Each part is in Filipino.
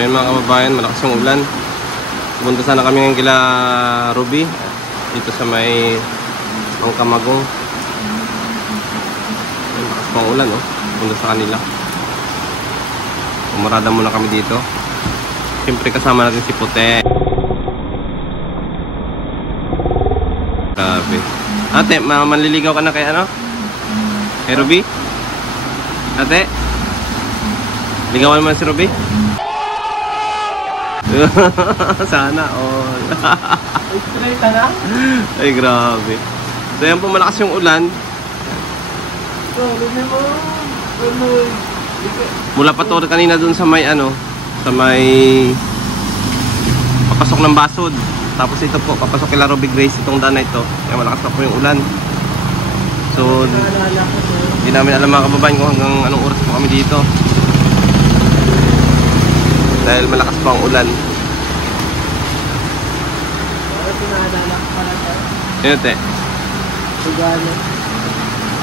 yun mga kababayan, malakas yung ulan. Pupunta sana kami ngayon kila Ruby dito sa may Kamagong. Malakas pang ulan, oh. Pupunta sa kanila. Umarada muna kami dito. Siyempre kasama natin si Puti. Grabe. Ate, manliligaw ka na kay ano? Kay Ruby? Ate? Ligawan mo si Ruby? Sana all. Ay, grabe. So yan po, malakas yung ulan. Mula pa to kanina dun sa may ano, sa may papasok ng Basod. Tapos ito po, papasok kila Ruby Grace itong daan na ito. Kaya malakas pa po yung ulan. So, hindi namin alam mga kababayan kung hanggang anong oras po kami dito. Dahil malakas pa ang ulan. Yun, te. Regalo.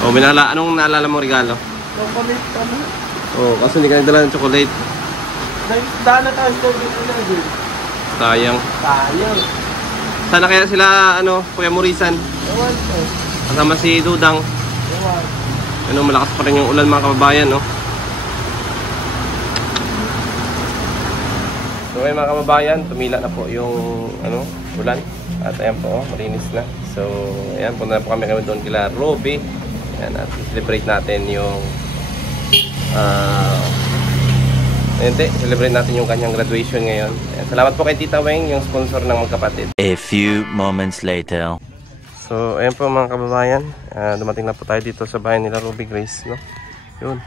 Oh, anong naalala mo regalo? Chocolate ka na. Oh, kasi hindi ka nagdala ng chocolate. Daan na tayo sa dito na din. Sayang. Sayang. Sana kaya sila, ano, Kuya Morisan? Ewan ko. Kasama si Dudang. Ewan. Ano, malakas pa rin yung ulan mga kababayan, no? So ngayon mga kababayan, tumila na po yung ano, ulan. At ayan po, malinis na. So, ayan, punta na po kami doon kila Ruby. Ayan, at celebrate natin yung celebrate natin yung kanyang graduation ngayon. Ayan, salamat po kay Tita Weng, yung sponsor ng magkapatid. A few moments later. So, ayan po mga kababayan, dumating na po tayo dito sa bahay nila Ruby Grace, no? Yun,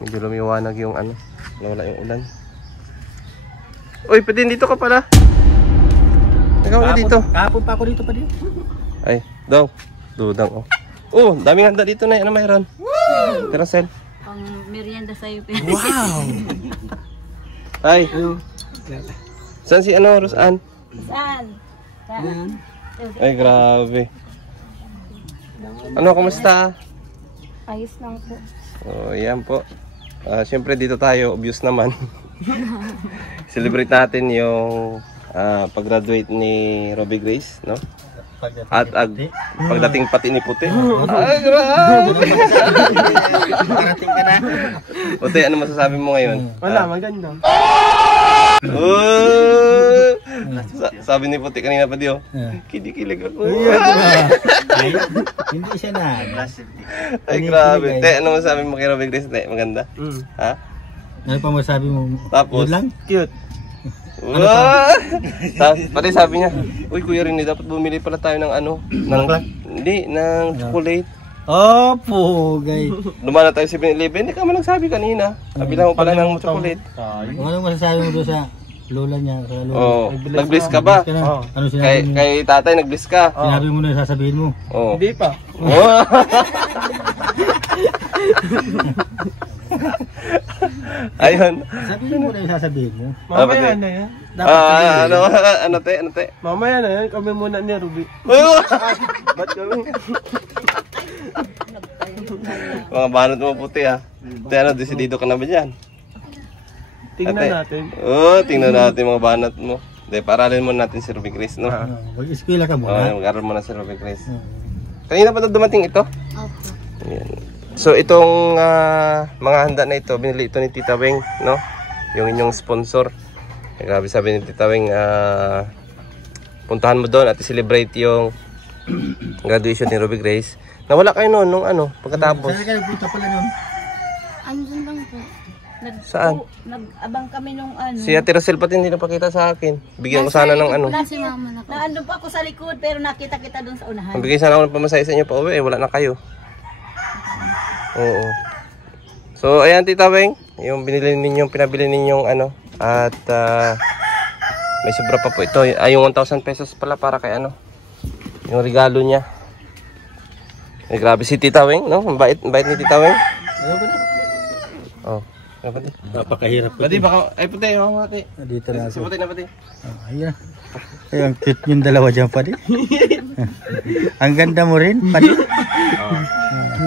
medyo lumiwanag yung ano, wala yung ulan. Uy, pwede dito ka pala. Ikaw na dito. Kahapon pa ako dito pa din. Ay, daw. Dudang, oh. Oh, daming handa dito na. Ano mayroon? Terasel. Pang merienda sa'yo. Wow! Ay. Saan si ano, Rosan? Saan? Ay, grabe. Ano, kumusta? Ayos lang po. Oh, yan po. Siyempre dito tayo, obvious naman. Celebrate natin yung pag-graduate ni Ruby Grace, no? At pagdating pati ni Puti. Ay, grabe! Parating ka na. Puti, ano masasabi mo ngayon? Wala, maganda. Sabi ni Puti kanina pa di, oh. Kinikilig ako. Ay, hindi siya na. Ay, grabe. Te, ano masasabi mo kay Ruby Grace? Te, maganda? Ha? Ano pa masabi mo? Tapos? Yun lang? Cute. Pati sabi niya, uy Kuya Rini, dapat bumili pala tayo ng ano, hindi, ng chocolate. Opo, guys. Lumana tayo sa 7-Eleven, hindi ka man nagsabi kanina. Kabila mo pala ng chocolate. Kung ano masasabi mo doon sa lola niya? Sa lola. Oh, nag-bliss ka ba? Ano sinabi mo? Kay tatay nag-bliss ka. Sinabi mo na sasabihin mo? Oh. Hindi pa. Ayun. Sabihin mo na yung sasabihin mo. Mamaya na yan. Ano te? Mamaya na yan. Kami muna ni Ruby. Ba't kami? Mga banat mo puti, ha. Te, ano, desidido ka na ba dyan? Tingnan natin. Tingnan natin mga banat mo. Paralin muna natin si Ruby Grace, no? Mag-eskwela ka muna. Mag-aral muna si Ruby Grace. Kanina pa dumating ito? Opo. Ayan. So itong mga handa na ito, binili ito ni Tita Weng, no? Yung inyong sponsor. Grabe, sabi ni Tita Weng, puntahan mo doon at i-celebrate yung graduation ni Ruby Grace. Nawala kayo noon nung ano, pagkatapos. Saan kayo punta pala noon? Andun lang po. Saan? Nag-abang kami nung ano. Si Ate Rosel pati hindi napakita sa akin. Bigyan ko sana ng ano. Si mama na. Naandun pa ako sa likod pero nakita kita doon sa unahan. Bigyan sana ako ng pamasahe sa inyo pa uwi, wala na kayo. Oo. So ayan Tita Weng, yung pinabili ninyong ano, at may sobra pa po ito. Ay yung 1,000 pesos pala para kay ano, yung regalo niya. Eh, grabe si Tita Weng, no? Ang bait ni Tita Weng. Oh. Napakahirap ko. Pati baka ay puti, mati. Dito na Si puti na pati. Ayan. Ayun, cute yung dalawa dyan pa din. Ang ganda mo rin, pa din.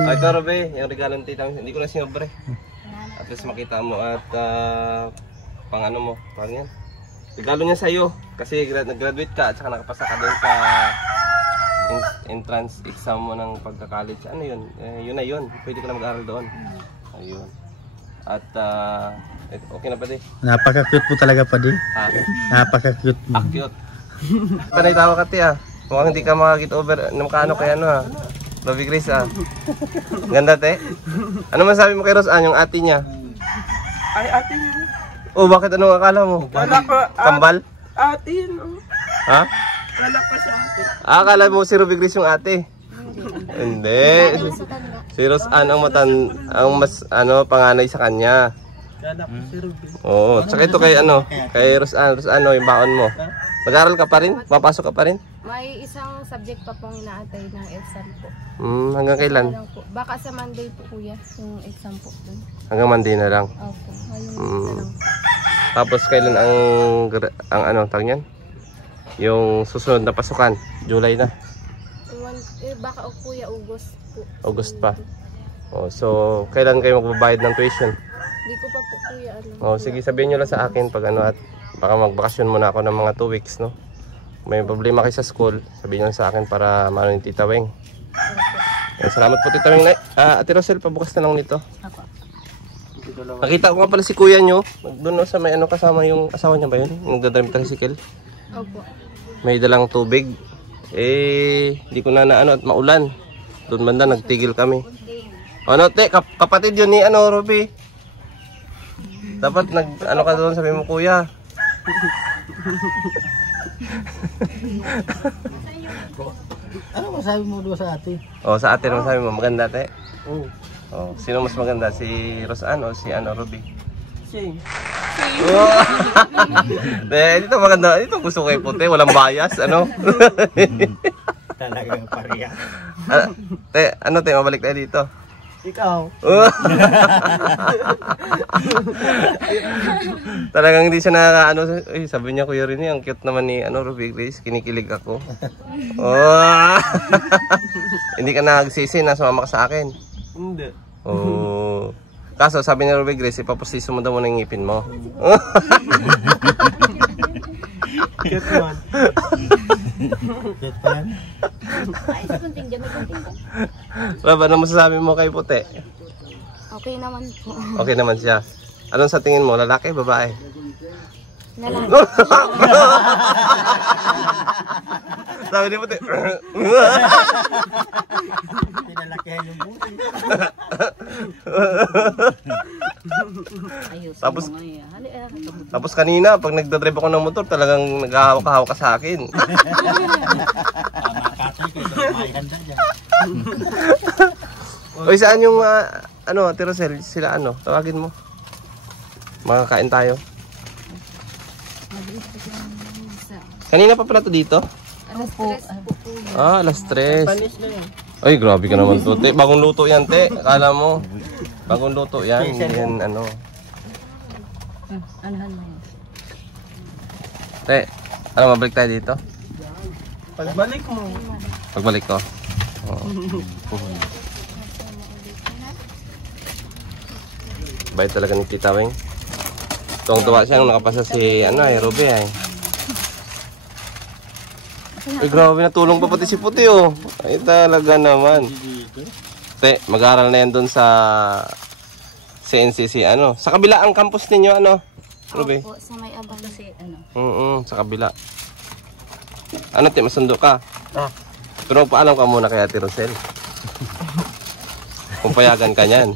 Ay, ito Robe, yung regalo ng Tita Weng, hindi ko na sinobre. At least makita mo at pang ano mo, parang yan. Regalo niya sa'yo kasi nag-graduate ka at saka nakapasa ka doon sa entrance exam mo ng pagka-college. Ano yun? Yun na yun. Pwede ka na mag-aral doon. Ayun. At okay na pa di? Napaka-cute mo talaga pa di. Ha? Napaka-cute mo. Cute. Panay tawa ka ti ah. Mukhang hindi ka makakit over ng kano kaya ano ah. Baby Grace ah. Ganda te. Ano masabi mo kay Rosan, yung ate niya? Ay, ate yun. Oh, bakit ano akala mo? Kala ko, Kambal? ate yun. Oh. Ha? Kala ko sa ate. Akala mo si Ruby Grace yung ate? Hindi. Si Rosan ang mas panganay sa kanya. Kala ko si Ruby. Oo, tsaka ito kay kay Rosan, yung baon mo. Mag-aaral ka pa rin? Papasok ka pa rin? May isang subject pa pong inaatay ng exam po. Hanggang kailan? Lang po. Baka sa Monday po kuya, yung exam po dun. Hanggang Monday na lang. Opo, ngayon na lang. Tapos kailan ang tawag niyan? Yung susunod na pasukan, July na. Baka kuya, August po. August pa. Oh, so kailan kayo magbabayad ng tuition? Hindi ko pa po kuya alam. Oh, sige, sabihin niyo lang sa akin pag at baka magbakasyon muna ako ng mga 2 weeks, no? May problema kayo sa school, sabihin niyo lang sa akin para maano ni Tita Weng. Salamat po Tita Weng. Ate Rosel, pabukas na lang nito. Nakita ko nga pala si kuya nyo. Doon sa may kasama yung asawa niya ba yun? Nagdadrive tricycle. Opo. May dalang tubig. Di ko na at maulan. Doon banda nagtigil kami. Ano te, kapatid yun ni Ruby. Dapat ka doon, sabi mo kuya. Ano masabi mo doon sa ate? Oh, sa ate naman sabi mo, maganda te. Oo. Oh, sino mas maganda? Si Rosan o si Ruby? Sing. Oh. Dito maganda. Dito gusto ko kay puti, walang bias, Talagang pariya. Te, mabalik tayo dito. Ikaw. Oh. Talagang hindi siya sabi niya kuya rin ang cute naman ni Ruby Grace, kinikilig ako. Oh. Hindi ka nagsisi na sumama ka sa akin. Hindi. Oh. Kaso sabi ni Ruby Grace, ipapustiso mo daw muna yung ngipin mo. Cute man. Cute pa yan. Ay, sa kunting dyan, may kunting dyan. Rob, ano masasabi mo kay puti? Okay naman po. Okay naman siya. Anong sa tingin mo? Lalaki, babae? Lalaki. Sabi ni puti. Pinalakihan yung buti. Ayos. Tapos- mo nga yan. Tapos kanina, pag nagdadrive ako ng motor, talagang naghahawak-hawak ka sa akin. Makatoy kayo. May handa dyan. Oy, saan yung, Ate Rosel, sila tawagin mo. Makakain tayo. Kanina pa pala to dito? Alas 3 po kuya. Alas 3. Panis na yan. Ay, grabe ka naman to, te. Bagong luto yan, te. Akala mo. Bagong luto yan. Hindi yan, Anahan mo yan. Te, mabalik tayo dito? Pagbalik mo. Pagbalik ko. Oo. Bait talaga ni Tita Weng. Tuwang-tuwa siya nung nakapasa si Ruby ay. Ay, grabe, natulong pa pati si Puti oh. Ay, talaga naman. Te, mag-aaral na yan doon sa CNCC, Sa kabila ang campus ninyo, Ruby? Opo, sa may abang. Kasi, Sa kabila. Te, masundo ka? Pero paalam ka muna kay Ate Rosel. Kung payagan ka niyan.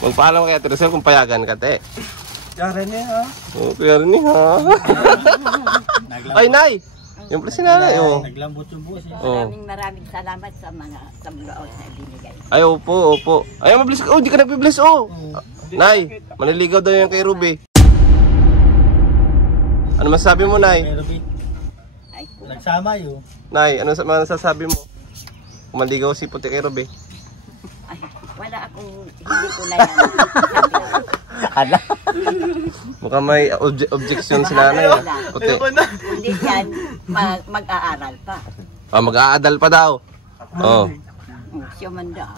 Magpaalam kay Ate Rosel kung payagan ka, te. Karen niya ha. Oh, kaya rin ha. Ay, Nay! Yung pala si Nanay, oh. Naglambot yung buhos. Oh. maraming salamat sa mga tablood na binigay. Ay, opo. Ay, mabliss ka. Oh, di ka nagbibliss, oh. Nay, maniligaw daw yan kay Ruby. Ano masasabi mo, Nay? Pero Ruby, Ay, nagsama yun. Nay, ano masasabi mo? Kung maligaw si Puti kay Ruby. ay, wala akong, hindi ko na yan. Mukhang may objection si Nanay, ah. Puti. Hindi yan, mag-aaral pa. Mag-aadal pa daw. Oh. Siya man daw.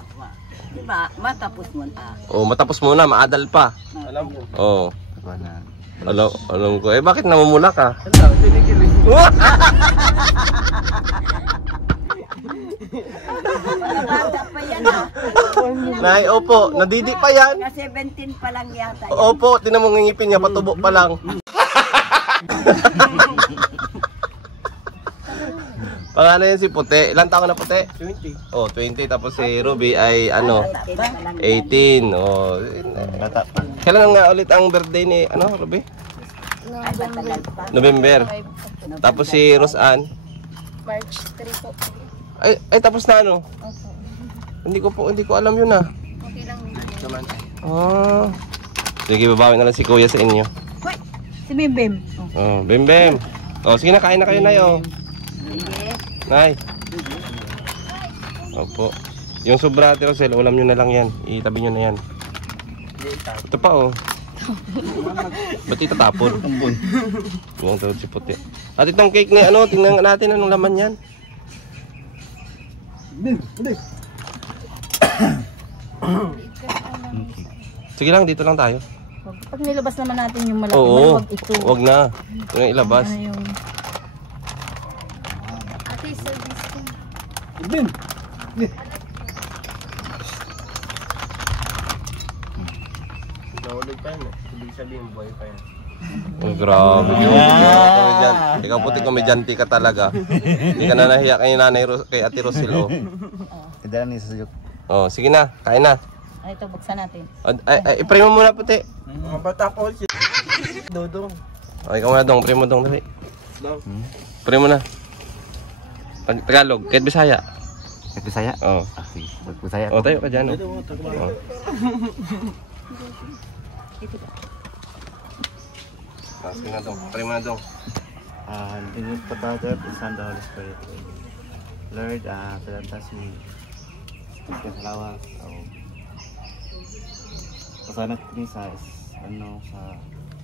Diba? Matapos mo na. Oh, matapos muna, maadal pa. Alam mo. Oh. Wala. Alam ko. Eh, bakit namumula ka? Ano, tinigilig. Bata pa yan ah. Nay, opo, nadidi pa yan. Kasi 17 pa lang yata. Opo, tinan mo ng ngipin niya, patubo pa lang. Pangalan yan si Puti. Ilan taon na Puti? 20. Oh, 20. Tapos si Ruby ay ano, 18. Oh, Bata pa. kailan nga ulit ang birthday ni ano, Ruby? November. Tapos si Roseanne. March 3 po. Ay, tapos na ano? Hindi ko alam yun ah. Okay lang. Ah. Sige, babawi na lang si Kuya sa inyo. Hoy, si Bimbim. Oh, Bim Bim. Oh, sige na, kain na kayo na yo. Sige. Nay. Opo. Yung sobra, Ate Rosel, ulam nyo na lang yan. Itabi nyo na yan. Ito pa oh. Ba't itatapon? Buwang tawad si Puti. At itong cake ni ano, tingnan natin anong laman yan. Sige lang, dito lang tayo. Pag nilabas naman natin yung malaki, Oo, maluwag ito. wag na. Ito na ilabas. Yung... Ate, service ko. Nahulog pa yan. Ibig sabihin, boy pa yan. Oh, grabe. Ikaw puti komedyante ka talaga. Hindi ka na nahiya kay Nanay kay Ate Rosel oh. Idala ni sa Oh, sige na, kain na. Ay, ito, buksan natin. I-pray mo muna Puti. Mga bata ko si Dodong. Oh, ikaw muna dong, pray mo dong dali. Dong. Pray mo na. Tagalog, kahit Bisaya. Bisaya. Oh. Sige, Bisaya. Oh, tayo ka dyan. Oh. Oh. Sige na dong, pray mo na dong. In the name of the Father, the Son, the Holy Spirit. Lord, talantas mi sa lawas. Pasanat kami sa sa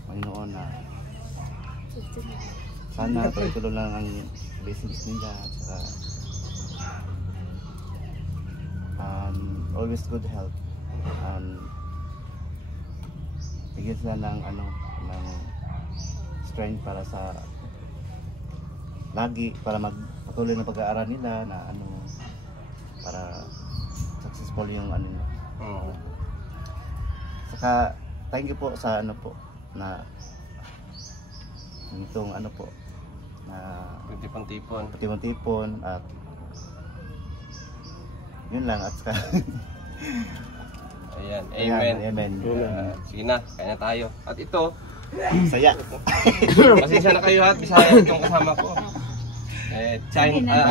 Panginoon na sana tuloy lang ang business nila at saka always good health. Bigyan sila ng ng strength para sa lagi para magpatuloy ng pag-aaral nila na para successful yung nila. Saka thank you po sa na itong na tipon-tipon at yun lang at saka Ayan, amen. Amen. Sige na, kain na tayo. At ito, Saya. pasensya na kayo at Bisaya itong kasama ko. Ano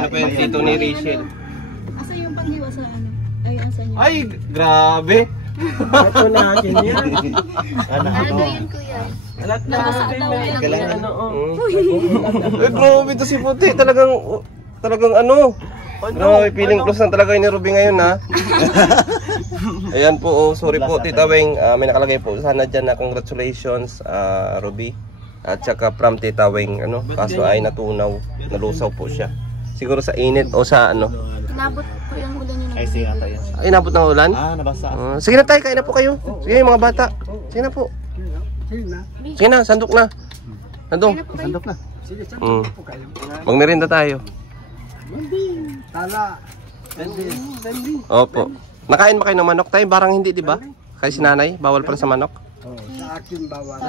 pa yun, tito ni Rachel. Asa yung panghiwa sa ano? Ay, asa nyo? Ay, grabe! Ito na akin yan. Nalagyan ko yan. Alat na Nasa ako ataw lang yan. ano oh. Eh, grabe ito si Puti. Talagang ano. Grabe, feeling close na talaga ni Ruby ngayon ha. Ayan po, oh, sorry po Tita Weng. May nakalagay po sana dyan na congratulations Ruby. At saka from Tita Weng, kaso ay natunaw, nalusaw po siya. Siguro sa init o sa Nabot ko yung ulan yun. Ay, siya ata yan. Ay, nabot ng ulan? Nabasa. Sige na tayo, kain na po kayo. Sige mga bata. Sige na po. Sige na, sandok na. Sandok. Sandok na. Magmerienda tayo. Tala. Opo. Nakain ba kayo ng manok tayo? Barang hindi, di ba? Kaya si nanay, bawal pala sa manok. Sa akin bawal.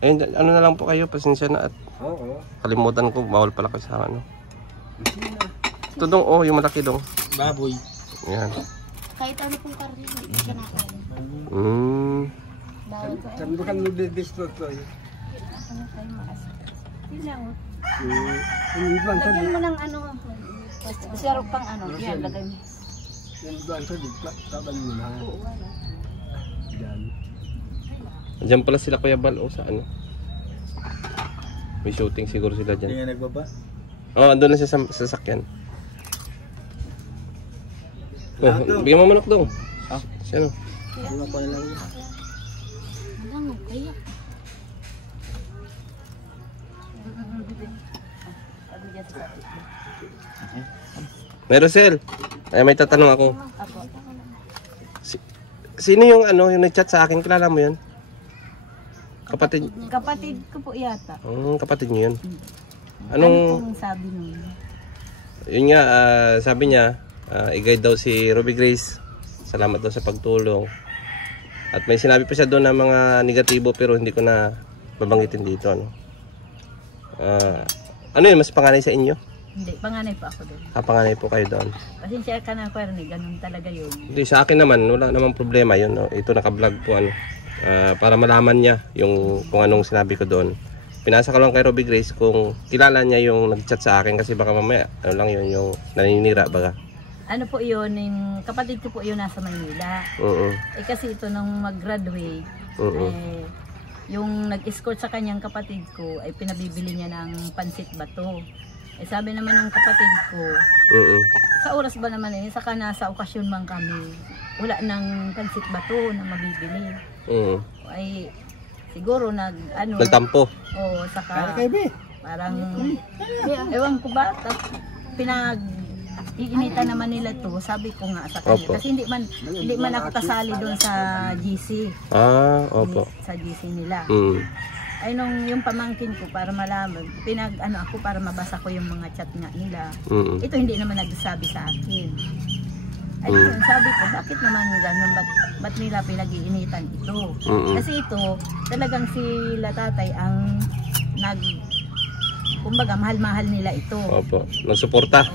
Ayun, ano na lang po kayo, pasensya na at Oo. kalimutan ko, bawal pala kayo sa Ito dong, oh, yung malaki dong. Baboy. Yan. Kahit ano pong karne, hindi siya nakain. Bawal ko. Saan mo kang nabibistro ko eh? Ano kayo maasap? Yun lang. Yung Lagyan mo ng ano. Sarap pang yan, lagay mo. Yung doon sa dikla, taban mo na. Oo, wala. Yan. Diyan pala sila Kuya Bal, oh, sa May shooting siguro sila dyan. Hindi nga nagbaba. Oh, andun na siya sa sasakyan. Oh, bigyan mo manok dong. Siya no. Ano pa lang. Walang, kaya. Rosel, ay may tatanong ako. Ako. Sino yung ano, yung nag-chat sa akin? Kilala mo yun? Kapatid. Kapatid ko po yata. Kapatid niyo yun. Ano Anong, pong sabi nun? yun nga, sabi niya, i-guide daw si Ruby Grace. Salamat daw sa pagtulong. At may sinabi pa siya doon na mga negatibo pero hindi ko na babanggitin dito. Ano, ano yun, mas panganay sa inyo? Hindi, panganay pa ako doon. Panganay po kayo doon. Pasensya ka na, Kuya, ganun talaga yun. Hindi, sa akin naman, wala namang problema yun. No? Ito naka-vlog po, ano, para malaman niya yung kung anong sinabi ko doon. Pinasa ko lang kay Ruby Grace kung kilala niya yung nag-chat sa akin kasi baka mamaya, ano lang yun, yung naninira baga. Ano po yun, yung kapatid ko po yun nasa Maynila. Eh kasi ito nung mag-graduate, yung nag-escort sa kanyang kapatid ko ay pinabibili niya ng pansit bato. Eh sabi naman ng kapatid ko, sa oras ba naman saka nasa okasyon man kami, wala nang pansit bato na mabibili. Ay siguro nagtampo. Oo, saka parang ewan ko ba, iinitan naman nila to, sabi ko nga sa kanya. Kasi hindi man ako kasali doon sa GC. Opo. Sa GC nila. Ay nung yung pamangkin ko para malaman, ako para mabasa ko yung mga chat nga nila. Ito hindi naman nagsasabi sa akin. Ay sabi ko, bakit naman gano'n? Ba't nila pinag-iinitan ito? Kasi ito, talagang sila tatay ang kumbaga mahal-mahal nila ito. Opo. Nagsuporta?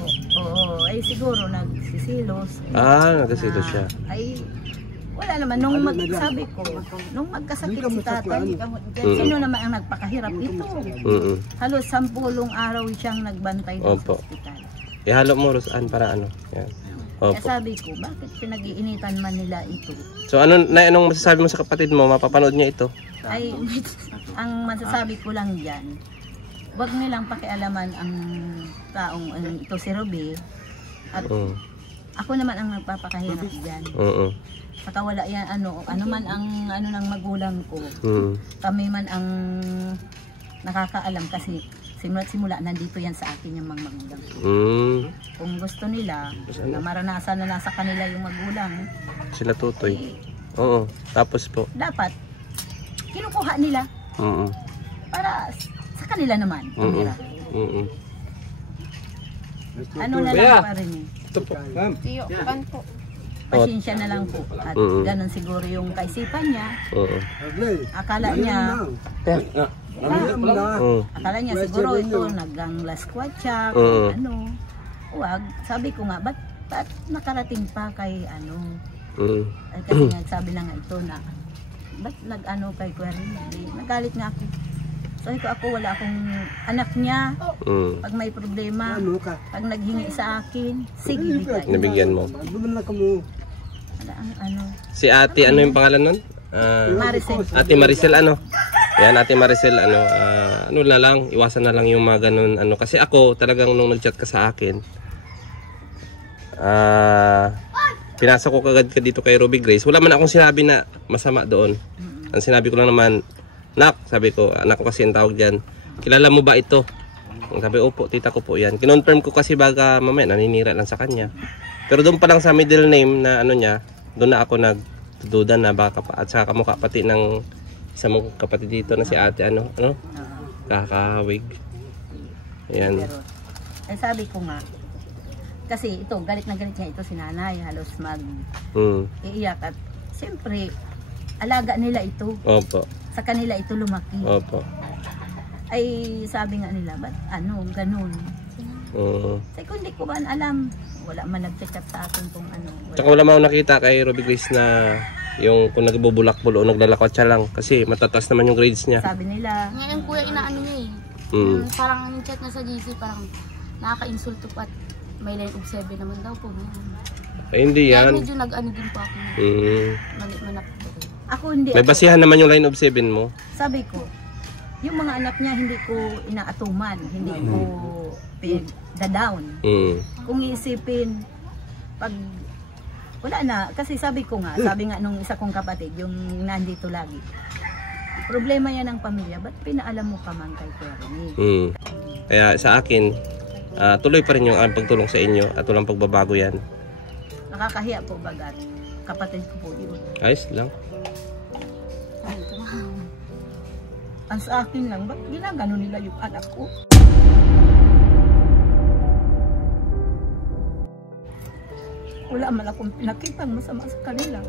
Oo. Ay siguro nagsisilos. Nagsilos siya. Ay wala naman. Sabi ko, nung magkasakit si tatay, sino naman ang nagpakahirap ito? Halos 10 araw siyang nagbantay doon sa ospital. Ihalo mo, Rosan, para ano? Yan. Kaya sabi ko, bakit pinag-iinitan man nila ito? So anong masasabi mo sa kapatid mo? Mapapanood niya ito? Ay, ang masasabi ko lang dyan, wag nilang pakialaman ang taong ito si Ruby. At ako naman ang nagpapakahirap dyan. Saka wala yan, ano man ang ng magulang ko. Kami man ang nakakaalam kasi simula nandito yan sa akin yung mga magulang ko. Kung gusto nila, na maranasan na nasa kanila yung magulang. Sila tutoy. Tapos po? Dapat, kinukuha nila. Para sa kanila naman. Ano na lang pa rin eh. Ito po. Tiyo, pan po. Pasensya na lang po. At ganun siguro yung kaisipan niya. Akala niya, siguro ito naggang last kwatsak, Huwag. Sabi ko nga, ba't nakarating pa kay kasi nga sabi na nga ito na, ba't kay Kuya Rindy? Nagalit nga ako. Sabi ko wala akong anak niya. Pag may problema, pag naghingi sa akin, sige bigay. Nabigyan mo. Si ate, ano yung pangalan nun? Maricel. Ate Maricel, ano? Yan, Ate Maricel, ano na lang, iwasan na lang yung mga ganun, kasi ako, talagang nung nag-chat ka sa akin, pinasa ko kagad ka dito kay Ruby Grace. Wala man akong sinabi na masama doon. Ang sinabi ko lang naman, Nak, sabi ko, anak ko kasi ang tawag dyan, kilala mo ba ito? Sabi, opo, tita ko po yan. Kinonfirm ko kasi baga mamaya naninira lang sa kanya. Pero doon pa lang sa middle name na niya, doon na ako nagduda na baka at saka kamukha pati ng isa mong kapatid dito na si ate, kakawig. Ayan. Pero, sabi ko nga, kasi ito, galit na galit niya ito si nanay, halos iiyak at siyempre, alaga nila ito. Opo. Sa kanila ito lumaki. Opo. Ay sabi nga nila, ba't ganun? Kasi kung hindi ko ba alam, wala man nag-chat sa akin kung Tsaka wala man nakita kay Ruby Grace na yung kung nagbubulakbol o naglalakwat siya lang kasi matatas naman yung grades niya. Sabi nila. Ngayon kuya, inaano niya parang yung chat niya sa GC, parang nakaka-insulto pa at may line of 7 naman daw po. Ay hindi yan. Kaya medyo nag-ano din po ako. Manap po. Ako hindi. May basihan naman yung line of 7 mo. Sabi ko, yung mga anak niya hindi ko inaatuman, hindi ko da-down. Kung iisipin, pag wala na, kasi sabi nga nung isa kong kapatid, yung nandito lagi, problema yan ng pamilya, ba't pinaalam mo pa man kay Kuya Rindy? Kaya sa akin, tuloy pa rin yung aming pagtulong sa inyo at walang pagbabago yan. Nakakahiya po bagat. Kapatid ko po yun. Ayos lang. Ang sa akin lang, ba't ginagano nila yung anak ko? Wala man akong pinakitang masama sa kanila.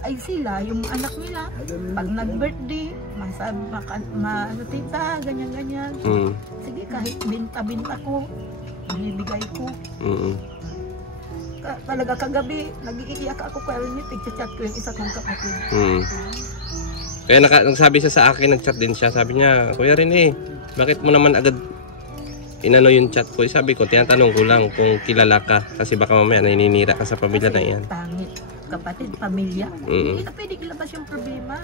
Ay sila, yung anak nila, pag nag-birthday, ano tita, ganyan-ganyan. Sige, kahit binta-binta ko, binibigay ko. Talaga kagabi, nag-iiyak ako kaya nagchat ko yung isa kong kapatid. Kaya nagsabi siya sa akin, nag-chat din siya. Sabi niya, Kuya Rene, bakit mo naman agad inano yung chat ko? Sabi ko, tinatanong ko lang kung kilala ka. Kasi baka mamaya naninira ka sa pamilya na yan. Pangit. Kapatid, pamilya. Hindi na pwede ilabas yung problema.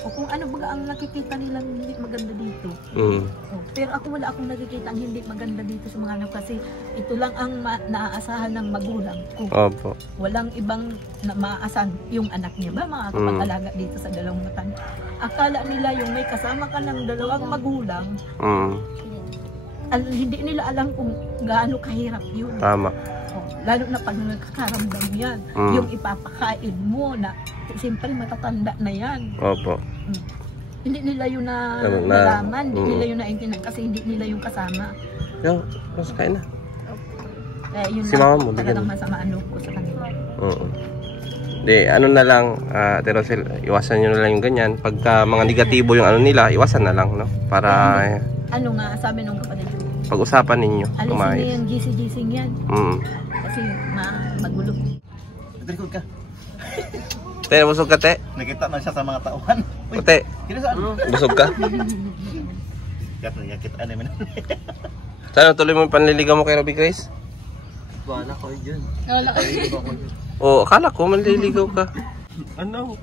O kung ano ba ang nakikita nilang hindi maganda dito. Pero ako wala akong nakikita ang hindi maganda dito sa mga anak kasi ito lang ang naaasahan ng magulang ko. Opo. Walang ibang na maaasahan yung anak niya ba mga kapag-alaga dito sa dalawang matan. Akala nila yung may kasama ka ng dalawang magulang, hindi nila alam kung gaano kahirap yun. Tama. Lalo na pag nagkakaramdam yan, yung ipapakain mo na siyempre matatanda na yan. Opo. Hindi nila yun nalaman, hindi nila yun naintindihan kasi hindi nila yung kasama. Yo, mas kain na. Kaya yun Si mama mo, talagang bigyan. masama ano ko sa kanila. Di, ano na lang, Ate Rosel, iwasan nyo na lang yung ganyan. Pagka mga negatibo yung ano nila, iwasan na lang, no? Para Ano nga, sabi nung kapatid ko, pag-usapan ninyo. alisin niya yung GC-GC yan. Kasi magulo. Record ka. Te, busog ka, te? Nakita na siya sa mga tauhan. Uy, Te, kino saan? busog ka? Yakit ano man. Sana tuloy mo yung panliligaw mo kay Robby Grace? Wala ko dyan. Wala ko. Oo, akala ko manliligaw ka. Ano?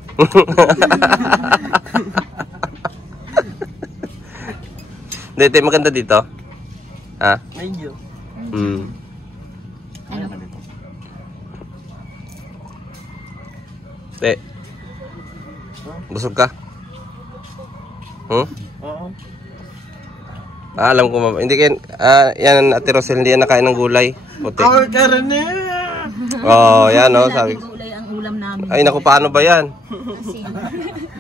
Hindi, te, maganda dito. Ha? Medyo. Te, busog ka? Oo. Alam ko, hindi kayo, yan, Ate Rosel, hindi yan nakain ng gulay. Puti. Ay, karne! Oh, yan, oh, sabi ko. Gulay ang ulam namin. Ay, naku, paano ba yan?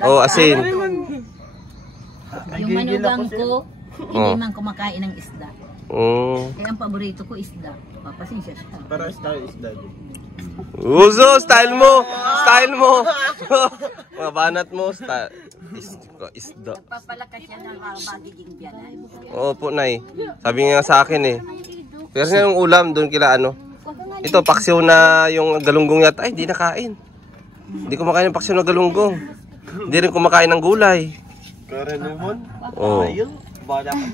Oh, asin. Yung manugang ko, hindi man kumakain ng isda. Kaya ang paborito ko isda. Papasensya siya. Para tayo isda din. Uso, style mo! Style mo! Mga banat mo, isda. Papalakas yan ng mga magiging biyanan. Opo, Nay. Sabi nga sa akin eh. Pero yung ulam, doon kila ano. Ito, paksiw na yung galunggong yata. Ay, di nakain. Hindi kumakain ng paksiw na galunggong. Hindi rin kumakain ng gulay. Karne mo? Oo. Ayun. Bala ka.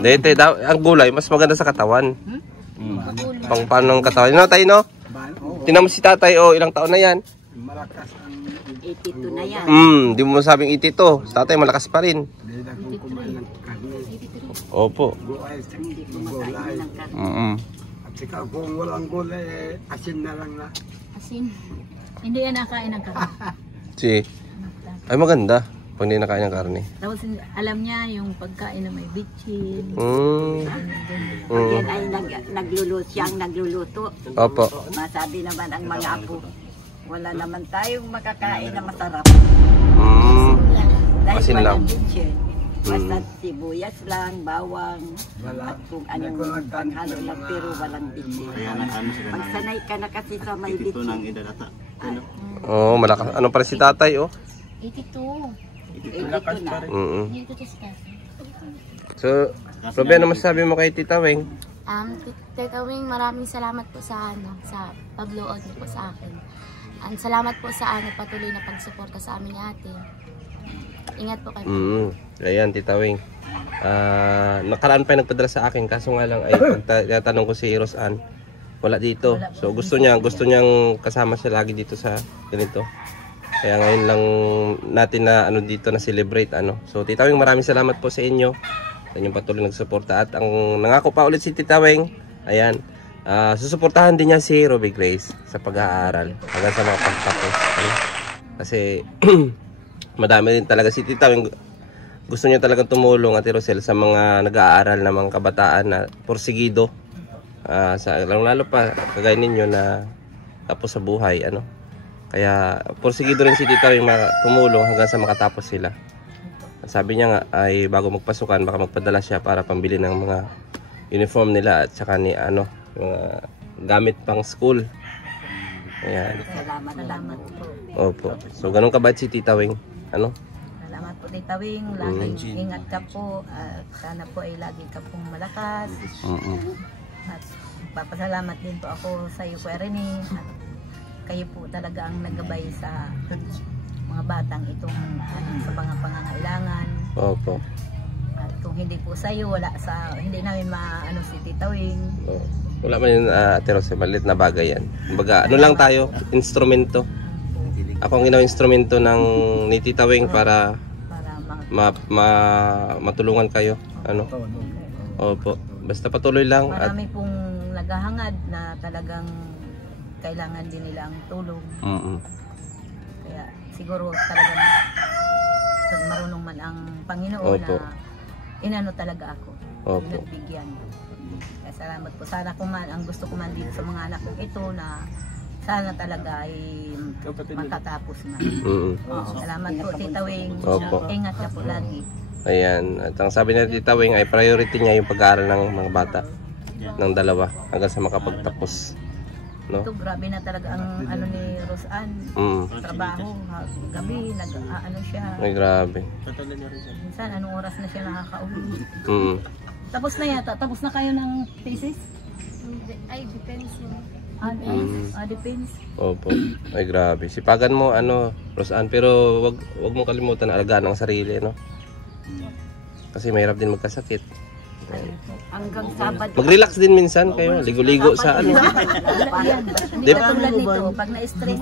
Dito, ang gulay, mas maganda sa katawan. Pang paano ng katawan. Ano tayo, no? Tinan mo si tatay, oh, ilang taon na yan? Malakas ang 82 na yan. Di mo sabing 82. Sa tatay, malakas pa rin. hindi na kung kumain ng karne. Opo. Gulay, gulay. At saka kung walang gulay, asin na lang na. Asin. Hindi yan nakain ng karne. Si. Ay, maganda. Pag hindi nakain ng karne. Tapos alam niya yung pagkain na may bitchin. Yan ay nagluluto siyang nagluluto. Opo. Masabi naman ang mga apo, wala naman tayong makakain na masarap. Dahil Asin lang. walang bitchin. Basta sibuyas lang, bawang, at kung anong panghalo lang pero walang bitchin. Pagsanay ka na kasi sa may Ito bitchin. nang edad ata. Ano? Oh, malakas. Ano pa rin si tatay, oh? 82. Ito na. Dito to sa kasi. So, Robby, ano masasabi mo kay Tita Weng? Tita Weng, maraming salamat po sa sa pag-load niyo po sa akin. And salamat po sa patuloy na pagsuporta sa amin ni ate. Ingat po kayo. Ayan, Tita Weng. Nakaraan pa yung nagpadala sa akin, kaso nga lang ay tatanong ko si Rosan, wala dito. So gusto niyang kasama siya lagi dito sa ganito. Kaya ngayon lang natin na ano dito na celebrate ano. So Tita Weng, maraming salamat po sa inyo. Sa inyong patuloy nagsuporta at ang nangako pa ulit si Tita Weng. Ayan. Susuportahan din niya si Robby Grace sa pag-aaral hanggang sa mga pagtapos. Ano? Kasi madami rin talaga si Tita Weng. gusto niya talagang tumulong, Ate Rosel, sa mga nag-aaral na mga kabataan na porsigido. Lalo pa kagaya ninyo na tapos sa buhay, ano. Kaya porsigido rin si Tita yung tumulong hanggang sa makatapos sila. Sabi niya nga ay bago magpasukan baka magpadala siya para pambili ng mga uniform nila at saka ni ano, mga gamit pang school. Ayan. Salamat po. Opo. So ganun kabait si Tita Wing. Ano? Salamat po Tita Wing. Laging ingat ka po. At sana po ay lagi ka pong malakas. At papasalamat din po ako sa iyo, Kuya Rene. At kayo po talaga ang naggabay sa mga batang itong sa mga pangangailangan. Opo. At kung hindi po sa iyo, hindi namin maano si Tita Wing. Wala man yun, Ate Rosel, maliit na bagay yan. Kumbaga, ano lang tayo, instrumento. Ako ang ginawa instrumento ni Tita Wing para matulungan kayo. Ano? Opo. Basta patuloy lang. Marami pong naghahangad na talagang kailangan din nila ang tulong. Kaya siguro talagang marunong man ang Panginoon na inano talaga ako. Pinagbigyan. Kaya salamat po. Sana ko man, ang gusto ko man dito sa mga anak kong ito na sana talaga ay matatapos na. Salamat po Tita Wing. Ingat ka po lagi. Ayan. At ang sabi ni Tita Wing ay priority niya yung pag-aaral ng mga bata ng dalawa hanggang sa makapagtapos. No? Ito grabe na talaga ang ano ni Roseanne. Trabaho, gabi, ano siya. Ay grabe. Minsan anong oras na siya nakakauwi. Tapos na yata, tapos na kayo ng thesis? Ay, depends yun. Depends. Opo. Ay grabe. Sipagan mo Roseanne, pero wag mo kalimutan na alagaan ang sarili, no? Kasi mahirap din magkasakit. Hanggang Sabado. Mag-relax din minsan kayo, ligo-ligo sa ano. Hindi katulad nito, pag na-stress.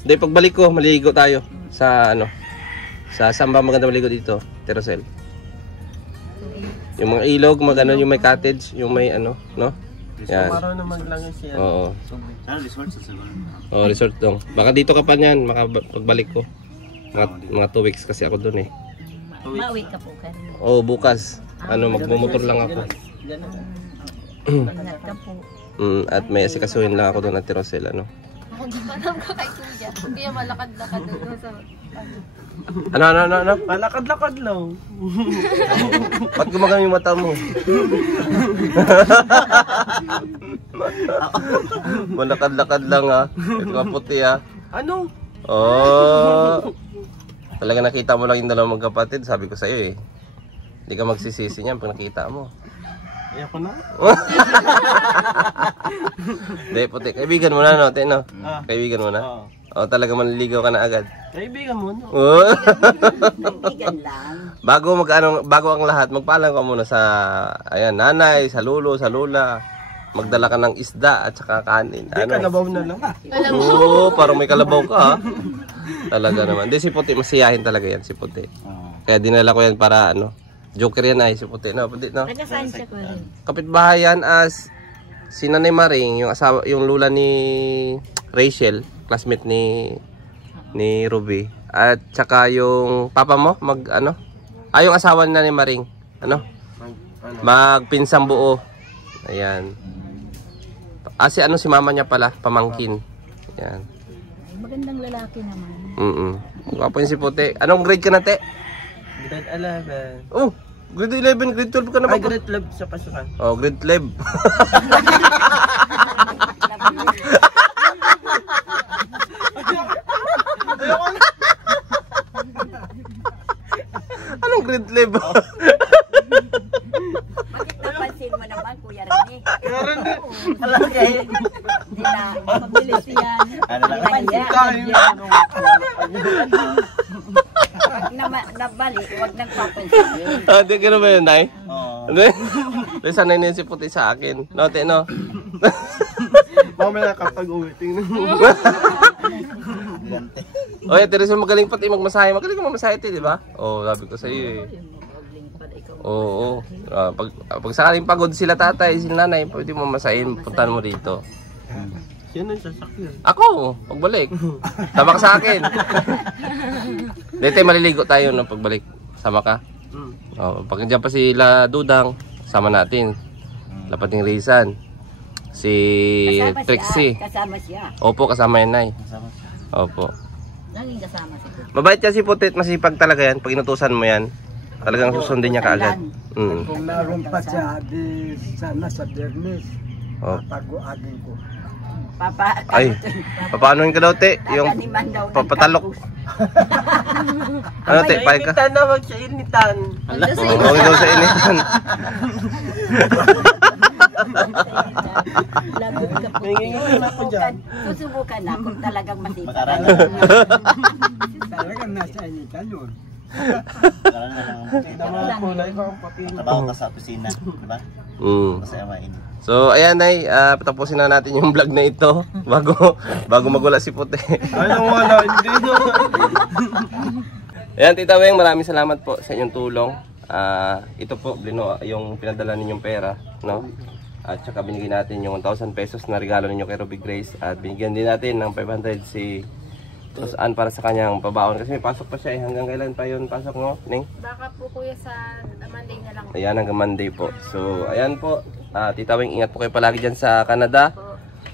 Hindi, pagbalik ko, maligo tayo sa ano. Saan ba maganda maligo dito, Ate Rosel? Yung mga ilog, yung may cottage, yung may ano, no? Yan. Araw naman lang yun siya. Oo. Resort sa Sabang. Oo, resort dong. Baka dito ka pa niyan, pagbalik ko. Mga 2 weeks kasi ako doon eh. Mauwi ka po kayo. Oo, bukas. Magmumotor lang ako. Ingat ka po. At may asikasuhin lang ako doon, Ate Rosel, ano? Hindi pa alam ko kay Kuya. Hindi yan malakad-lakad doon sa... Ano? Malakad-lakad lang. Ba't gumagang yung mata mo? Malakad-lakad lang ha. Ito nga puti ha. Ano? Oh. Talaga nakita mo lang yung dalawang magkapatid. Sabi ko sa'yo eh. Hindi ka magsisisi niyan pag nakita mo. Ayoko na. Hindi, puti. Kaibigan mo na, no? Tino? Kaibigan mo na? O, talaga manliligaw ka na agad. Kaibigan mo, no? Kaibigan lang. Bago ang lahat, magpaalam ka muna sa nanay, sa lolo, sa lola. Magdala ka ng isda at saka kanin. Kalabaw na lang. Oo, parang may kalabaw ka ha. Talaga naman. Hindi, si Puti, masiyahin talaga yan si Puti. Kaya dinala ko yan para joker yan ay si Puti. No, Puti, no? Nagkasaan siya ko rin. Kapitbahay yan as si Nanay Maring, yung lula ni Rachel, classmate ni Ruby. At saka yung papa mo, yung asawa ni Nanay Maring. Magpinsang buo. Ayan. Si mama niya pala, pamangkin. Ayan. Magandang lalaki naman. Gwapo yun si Puti. Anong grade ka na, te? Grade 11. Oh, grade 11, grade 12 ka na ba? Grade 12 sa pasukan. Oh, grade 12. Anong grade 11? Bakit napansin mo naman, Kuya Rene? Hindi na, mabilis yan. Nabalik, huwag nang papansin. Di ka na ba yun, Nay? Oo. Sanay na yun si Puti sa akin. No, te, no? Mamaya kapag uwi, tingnan mo. Oye, Teresa, magaling pati magmasahe. Magaling ka magmasahe, di ba? Oo, sabi ko sa iyo eh. Oo. Pag sakaling pagod sila tatay, sila nanay, pwede mo masahin, puntahan mo dito. Yan ang sasakyan. Ako, pagbalik. Sama ka sa akin. Dito maliligo tayo no pagbalik. Sama ka. Oh, pag nandiyan pa sila Dudang, sama natin. Lapating Rizan. Si Trixie. Kasama siya. Opo, kasama yan, Nay. Kasama siya. Opo. Laging kasama si Puti. Mabait yan si Putit, masipag talaga yan. Pag inutusan mo yan, talagang susundin niya kaagad. Kung naroon pa siya, di sana sa Bernis. Oh. Pataguagin ko. Ay, papaanoin ka daw, te? Yung papatalok. Ano, te? Pahig ka? Na wag siya initan. Huwag daw sa initan. Susubukan na kung talagang masipag. Talagang nasa initan yun. Trabaho ka sa opisina, di ba? Masaya mainit. So, ayan, Nay, patapusin na natin yung vlog na ito bago magwala si Puti. Ano wala, hindi no. Ayan, Tita Weng, maraming salamat po sa inyong tulong. Ito po, yung pinadala ninyong pera, no? At saka binigyan natin yung 1,000 pesos na regalo ninyo kay Ruby Grace. At binigyan din natin ng 500 si Susan para sa kanyang pabaon. Kasi may pasok pa siya eh. Hanggang kailan pa yun pasok, no, Ning? Baka po kuya sa Monday na lang. Ayan, hanggang Monday po. So, ayan po. Tita Weng, ingat po kayo palagi dyan sa Canada.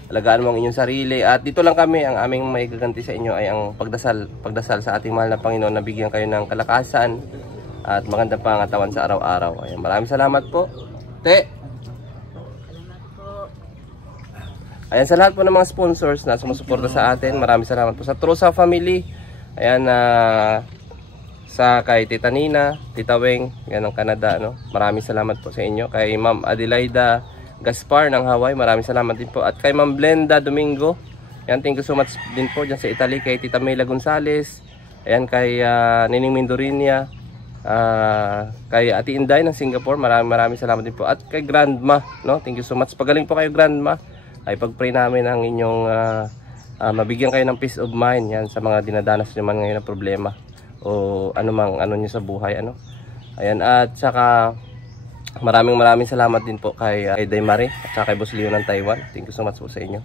Alagaan mo ang inyong sarili. At dito lang kami, ang aming may gaganti sa inyo ay ang pagdasal sa ating mahal na Panginoon na bigyan kayo ng kalakasan at magandang pangatawan sa araw-araw. Ayan, maraming salamat po. Te! Ayan, sa lahat po ng mga sponsors na sumusuporta sa atin, maraming salamat po sa Trusa Family. Ayan, sa kay Tita Nina, Tita Weng, yan ng Canada, no? Maraming salamat po sa inyo. Kay Ma'am Adelaida Gaspar ng Hawaii, maraming salamat din po. At kay Ma'am Blenda Domingo, yan, thank you so much din po dyan sa Italy. Kay Tita Mela Gonzales, ayan, kay Nining Mindorinia, kay Ate Inday ng Singapore, maraming salamat din po. At kay Grandma, no? Thank you so much. Pagaling po kayo, Grandma. Ay pag-pray namin ang inyong mabigyan kayo ng peace of mind yan sa mga dinadanas nyo man ngayon na problema o anumang ano nyo sa buhay, ano. Ayan, at saka maraming salamat din po kay Daymare at saka kay Boss Leo ng Taiwan. Thank you so much po sa inyo.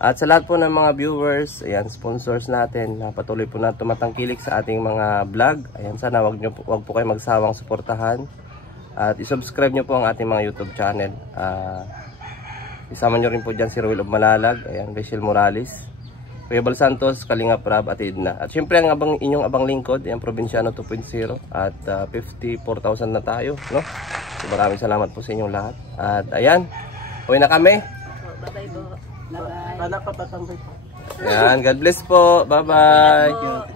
At sa lahat po ng mga viewers, ayan, sponsors natin na patuloy po na tumatangkilik sa ating mga vlog. Ayan, sana wag po kayo magsawang suportahan at i-subscribe nyo po ang ating mga YouTube channel. Isama nyo rin po dyan si Ruel of Malalag, ayan, Rachel Morales, Kuya Bal Santos, Kalinga Prab at Edna. At syempre ang inyong abang lingkod, ayan, Provinciano 2.0 at 54,000 na tayo, no? So, maraming salamat po sa inyong lahat. At ayan, uwi na kami. Bye-bye po. Anak pa tatambay. Ayan, God bless po. Bye-bye.